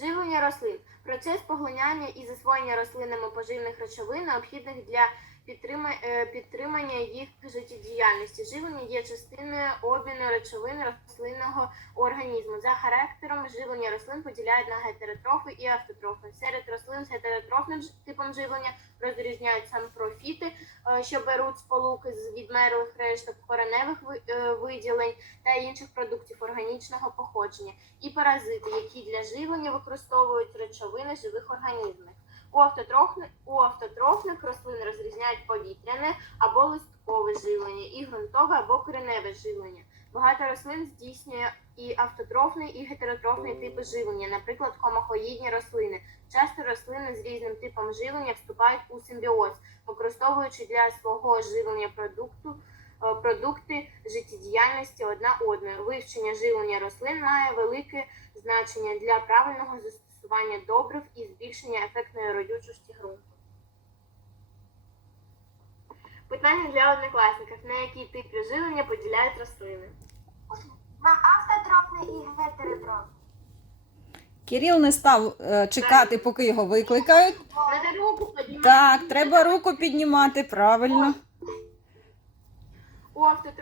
Живлення рослин. Процес поглинання і засвоєння рослинами поживних речовин, необхідних для е, підтримання їх життєдіяльності. Живлення є частиною обміну речовин рослинного організму. За характером живлення рослин поділяють на гетеротрофи і автотрофи. Серед рослин з гетеротрофним типом живлення розрізняють сампрофіти, що беруть сполуки з відмерлих решток кореневих е, виділень та інших продуктів органічного походження, і паразити, які для живлення використовують речовини живих організмів. У автотрофних, у автотрофних рослин розрізняють повітряне або листкове живлення і ґрунтове або кореневе живлення. Багато рослин здійснює і автотрофний, і гетеротрофний типи живлення, наприклад, комахоїдні рослини. Часто рослини з різним типом живлення вступають у симбіоз, використовуючи для свого живлення продукту е, продукти життєдіяльності одна одної. Вивчення живлення рослин має велике значення для правильного застосування добрив і збільшення ефектної родючості ґрунту. Питання для однокласників: на які типи живлення поділяють рослини? На автотропне і гетеротропне. Кирил не став е, чекати, поки його викликають. Треба руку піднімати. Так, треба руку піднімати, правильно. У автотроф